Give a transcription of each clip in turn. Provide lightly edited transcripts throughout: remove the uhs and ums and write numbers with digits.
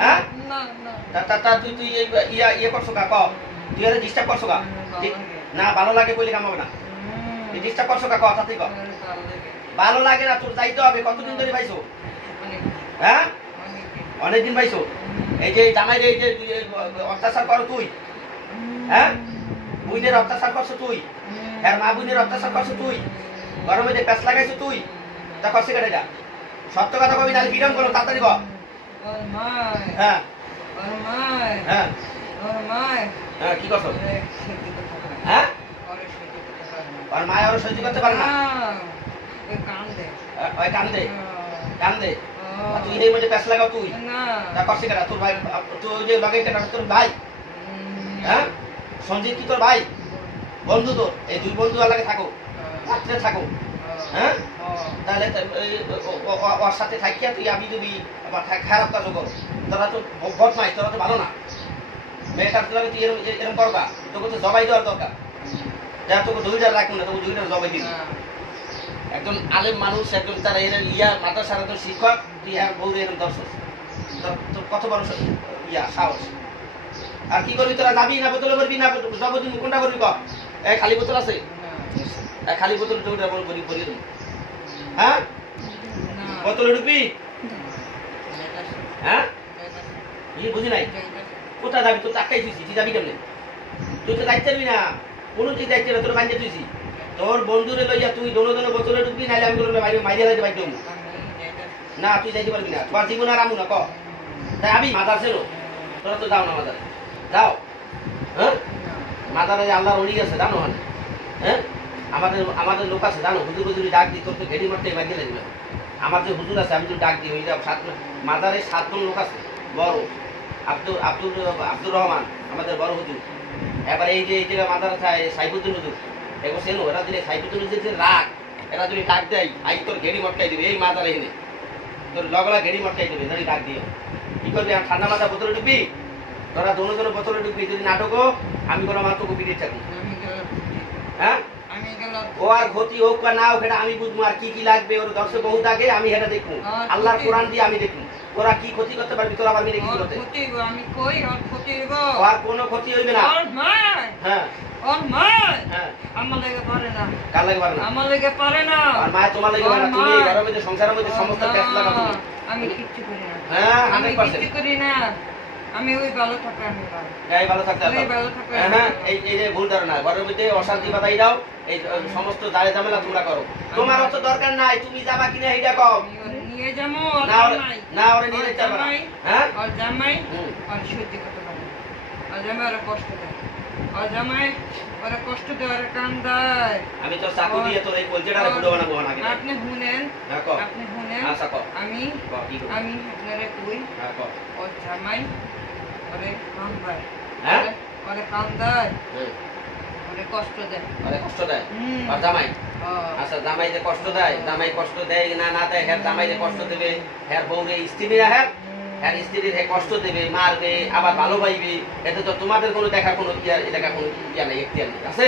হ্যাঁ না না তা তুই তুই ইয়ে করছো কা ক তুই আরে ডিস্টার্ব করছো কা না ভালো লাগে কইলে কাম হবে না তুই ডিস্টার্ব করছো কা কথা তুই ক ভালো লাগে না তোর যাইতে হবে কতদিন ধরে পাইছো হ্যাঁ অনেকদিন পাইছো এই যে জামাই রে এই যে অত্যাচার করো তুই হ্যাঁ বুইনের অত্যাচার করছো তুই আর মা বুইনের অত্যাচার করছো তুই গরমে যে প্যাঁচ লাগাইছো তুই তা কষ্ট কেটে যা সত্য কথা কবি নাহলে বিরাম করো তাড়াতাড়ি ক হ্যাঁ হ্যাঁ হ্যাঁ কি করছো হ্যাঁ আর মায়ের আরো সহ্য করতে পারে না ওই কান্দে কান্দে তুই এই মধ্যে প্যাঁচ লাগাও তুই তা কষ্ট কেটা তোর ভাই তুই যে লাগাই কেটা তোর ভাই হ্যাঁ সঞ্জিত কি তোর ভাই বন্ধু তোর এই দুই বন্ধু আলাদা থাকো রাত্রে থাকো হ্যাঁ তাহলে ওর সাথে থাকিয়া তুই আমি যদি আবার খারাপ কাজও করো তোরা তো বদমাইশ তোরা তো ভালো না মেয়েটার লাগে তুই এরকম করবা তোকে তো জবাই দেওয়ার দরকার যা তোকে দুইটা রাখবো না তোকে দুইটা জবাই দিবি একজন আলেম মানুষ একজন তারা এর মাদ্রাসার একজন শিক্ষক তুই আর বউরে এরকম দর্শক তোর কত বড় সাহস আর কি করবি তোরা যাবি না বোতলে করবি না জবদিন কোনটা করবি ক খালি বোতল আছে খালি বোতল দুইটা বড় করি করি হ্যাঁ বোতলে ঢুকবি হ্যাঁ বুঝি নাই কোথায় যাবি তোর চারটাই তুইছি তুই যাবি কেমনে তুই তো যাইতে পারবি না কোনো তুই যাইতে না তোর বাইরে তুইছি তোর বন্ধুরে লইয়া তুই দোনো বোতলে ঢুকবি নাহলে আমি তোর মাইরিয়া যাইতে বাইতে না তুই যাইতে পারবি না তোমার জীবন আর আমু না ক তাই আমি মাদার ছিল তোরা তো যাও না মাদারে যাও হ্যাঁ মাদারে আল্লাহর অলি আছে জানো হ্যাঁ আমাদের লোক আছে জানো হুজুর হুজুরি ডাক দিই তোর তো ঘেড়ি মারতে বাইতে লাগবে আমার যে হুজুর আছে আমি তো ডাক দিই ওই মাদারে 7 জন লোক আছে বড় আব্দুর রহমান আমাদের বড় হুজুর এবার এই যে মাদার সাইফুদ্দিন হুজুর এগো সেনো এরা যদি সাইফুদ্দিন হুজুর যে রাগ এরা যদি ডাক দেয় আই তোর ঘেড়ি মটকাই দিবে এই মাদারে এনে তোর লগলা ঘেড়ি মটকাই দিবে যদি ডাক দিয়ে কি করবি আর ঠান্ডা মাথা বোতলে ঢুকবি তোরা দোনো বোতলে ঢুকবি যদি নাটকও আমি কোনো মাত্র বিড়ির চাকরি হ্যাঁ ও আর ক্ষতি হোক বা না হোক এটা আমি বুঝবো আর কি লাগবে ওর দর্শক বহুত আগে আমি এটা দেখবো আল্লাহর কোরআন দিয়ে আমি দেখবো তোরা কি ক্ষতি করতে পারবি তোরা পারবি না কিছু করতে আর কোনো ক্ষতি হইবে না হ্যাঁ কার লাগে পারে না আমার লাগে পারে না আর মায়ে তোমার লাগে পারে না তুমি ঘরের মধ্যে সংসারের মধ্যে সমস্ত প্যাচ লাগা তুমি আমি কিচ্ছু করি না হ্যাঁ আমি কিচ্ছু করি না আমি ওই ভালো থাকা আমি গায়ে ভালো থাকতে হ্যাঁ এই যে ভুল ধারণা ঘরের মধ্যে অশান্তি বাতাই দাও এই সমস্ত দায় ঝামেলা তোমরা করো তোমার অত দরকার নাই তুমি যাবা কিনা এইটা কও নিয়ে যাবো না ওরে নিয়ে যেতে পারবা হ্যাঁ আর জামাই আর সহ্য করতে পারে আর জামাই আর কষ্ট দেয় আর জামাই ওরা কষ্ট দেয় ওরা কান্দায় আমি তো চাকু দিয়ে তোর এই কলজেটারে বুড়ো বানাবো না আপনি শুনেন হ্যাঁ কও আপনি শুনেন আচ্ছা কও আমি আপনারে কই হ্যাঁ কও ও জামাই ওরে কান্দায় হ্যাঁ ওরে কান্দায় ওরে কষ্ট দেয় আর জামাই আচ্ছা জামাই যে কষ্ট দেয় জামাই কষ্ট দেয় না দেয় হ্যাঁ জামাই যে কষ্ট দেবে হ্যাঁ বউরে স্ত্রীরা হ্যাঁ স্ত্রীর কষ্ট দেবে মারবে আবার ভালো পাইবে এতে তো তোমাদের কোনো দেখার কোনো দেখা কোনো নাই এখতিয়ার নেই আছে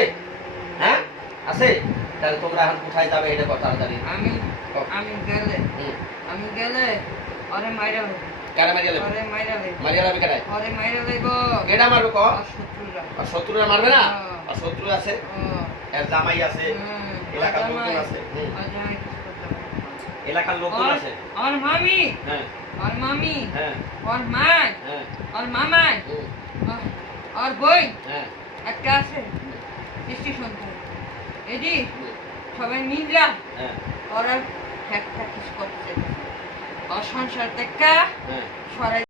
হ্যাঁ আছে তাহলে তোমরা এখন কোথায় যাবে এটা কথা তাড়াতাড়ি আমি গেলে আরে মাইরা হবে কারে মারিয়া লাগবে আরে মাইরা লাগবে মারিয়া লাগবে কারে আরে মাইরা লাগবে কেডা মারবে ক শত্রুরা আর শত্রুরা মারবে না আর শত্রু আছে এর জামাই আছে এলাকার লোকজন আছে এলাকার লোকজন আছে আর মামি হ্যাঁ আর মামি হ্যাঁ আর মা হ্যাঁ আর মামা আর বই হ্যাঁ একটা আছে স্টেশন এদি সবাই মিললা হ্যাঁ ওরা একটা কিছু করতে আর সংসার থেকে সরাই